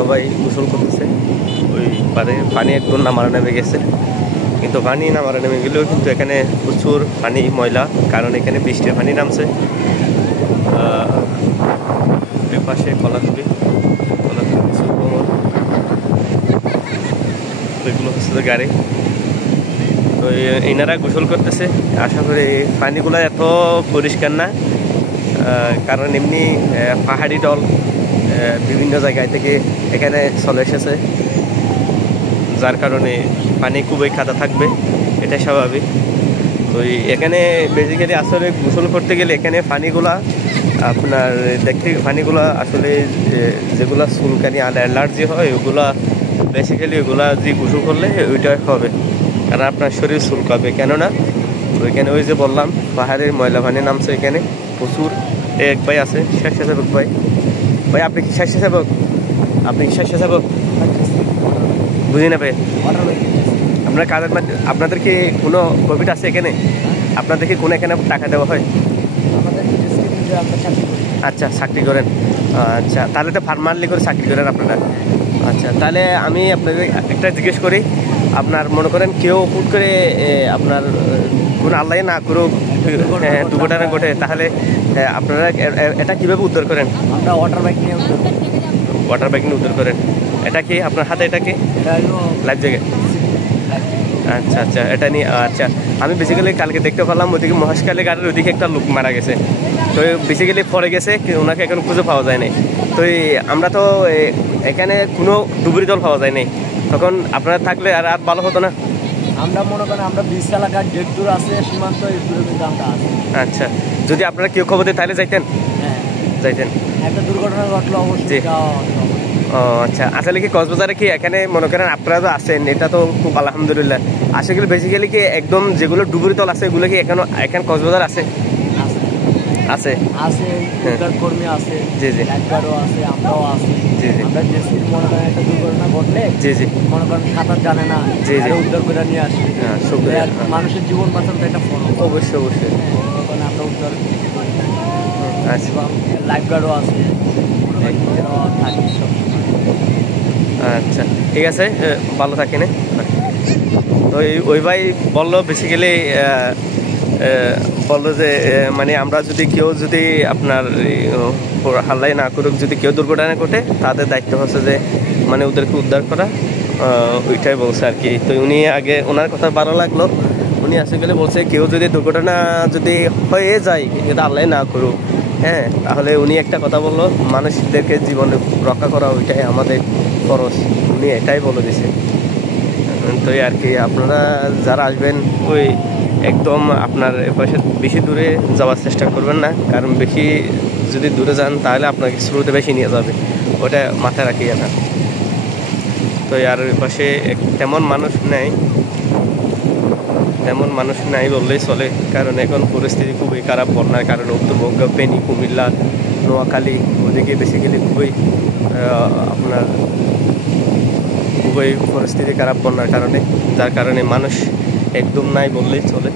সবাই গোসল করতেছে। ওই পারে পানি একদম নামারা নেমে গেছে, কিন্তু পানি নামারা নেমে গেলেও কিন্তু এখানে প্রচুর পানি ময়লা, কারণ এখানে বৃষ্টির পানি নামছে। এর পাশে কলাতলি ওইগুলো হচ্ছে গাড়ি। তো এনারা গোসল করতেছে। আশা করি পানিগুলো এত পরিষ্কার না, কারণ এমনি পাহাড়ি দল বিভিন্ন জায়গায় থেকে এখানে চলে এসেছে, যার কারণে পানি খুবই কাদা থাকবে, এটাই স্বাভাবিক। তো এখানে বেসিক্যালি আসলে গোসল করতে গেলে এখানে পানিগুলা আপনার দেখতে পানিগুলা আসলে যেগুলা চুলকানি আর অ্যালার্জি হয় ওগুলা বেসিক্যালি ওগুলা যে গোসল করলে ওইটাই হবে, কারণ আপনার শরীর চুলকাবে। কেননা ওইখানে ওই যে বললাম পাহাড়ের ময়লা পানি নামছে এখানে প্রচুর। এক ভাই আছে স্বেচ্ছাসেবক ভাই। ভাই আপনি কি স্বেচ্ছাসেবক? আপনি কি স্বেচ্ছাসেবক? বুঝি না ভাই, আপনার কাজের আপনাদের কি কোনো কোভিড আছে এখানে? আপনাদের কি কোনো এখানে টাকা দেওয়া হয়? আচ্ছা, চাকরি করেন। আচ্ছা, তাহলে তো ফার্মারলি করে চাকরি করেন আপনারা। আচ্ছা, তাহলে আমি আপনাদের একটা জিজ্ঞেস করি, আপনার মনে করেন কেউ হুট করে আপনার কোনো আল্লাহ না করুক দুর্ঘটনা ঘটে, তাহলে আপনারা এটা কীভাবে উদ্ধার করেন? আমরা ওয়াটার বাইক নিয়ে উদ্ধার করেন। এটা কি আপনার হাতে? এটা কি লাইফ জ্যাকেট? আচ্ছা আচ্ছা, এটা নিয়ে। আচ্ছা, আমি বেসিক্যালি কালকে দেখতে পারলাম ওইদিকে মহেশখালী গাড়ির ওইদিকে একটা লোক মারা গেছে। তো বেসিক্যালি পরে গেছে, ওনাকে এখন খুঁজে পাওয়া যায় নাই। তো আমরা তো এখানে কোনো ডুবুরি দল পাওয়া যায় নাই, তখন আপনারা থাকলে আর ভালো হতো না? আমরা মনে করেন আমরা 20 এলাকার ডেট দূর আছে সীমান্ত, এই দূরে কিন্তু আমরা আছি। আচ্ছা, যদি আপনারা কেউ খবর দেয় তাহলে যাইতেন? হ্যাঁ যাইতেন। একটা দুর্ঘটনা ঘটলো অবশ্যই। ও আচ্ছা, আসলে কি কক্সবাজারে কি এখানে মনে করেন আপনারা তো আছেন, এটা তো খুব আলহামদুলিল্লাহ। আসলে বেসিক্যালি কি একদম যেগুলো ডুবুরি তল আছে এগুলো কি এখানে কক্সবাজার আছে? আছে আছে উদ্ধার কর্মী আছে, জি জি, লাইফগার্ডও আছে, আমরাও আছি। জি জি, আমরা জেসি মনে করেন একটা দুর্ঘটনা ঘটলে জি জি, মনে করেন সাঁতার জানে না, জি জি, উদ্ধার করে নিয়ে আসি। মানুষের জীবন বাঁচানো একটা ফোন, অবশ্যই অবশ্যই আমরা উদ্ধার। আচ্ছা, লাইফগার্ডও আছে, থাকি সব। আচ্ছা ঠিক আছে, ভালো থাকেন। তো ওই ভাই বললো বেসিক্যালি বললো যে মানে আমরা যদি কেউ যদি আপনার হাল্লাই না করুক, যদি কেউ দুর্ঘটনা ঘটে তাদের দায়িত্ব হচ্ছে যে মানে ওদেরকে উদ্ধার করা, ওইটাই বলছে আর কি। তো উনি আগে ওনার কথা ভালো লাগলো, উনি আসলে বলছে কেউ যদি দুর্ঘটনা যদি হয়ে যায় এটা আল্লাহ না করুক, হ্যাঁ, তাহলে উনি একটা কথা বললো মানুষদেরকে জীবনে রক্ষা করা ওইটাই আমাদের খরচ, উনি এটাই বলে দিছে। তো আর কি আপনারা যারা আসবেন ওই একদম আপনার পাশে বেশি দূরে যাওয়ার চেষ্টা করবেন না, কারণ বেশি যদি দূরে যান তাহলে আপনাকে স্রোতে বেশি নিয়ে যাবে, ওটা মাথায় রাখিয়ে না। তো আর পাশে তেমন মানুষ নাই বললেই চলে, কারণ এখন পরিস্থিতি খুবই খারাপ বন্যার কারণে। উত্তরবঙ্গ, ফেনী, কুমিল্লা, নোয়াখালী ওদিকে বেসিক্যালি আপনার খুবই পরিস্থিতি খারাপ বন্যার কারণে, যার কারণে মানুষ একদম নাই বললেই চলে।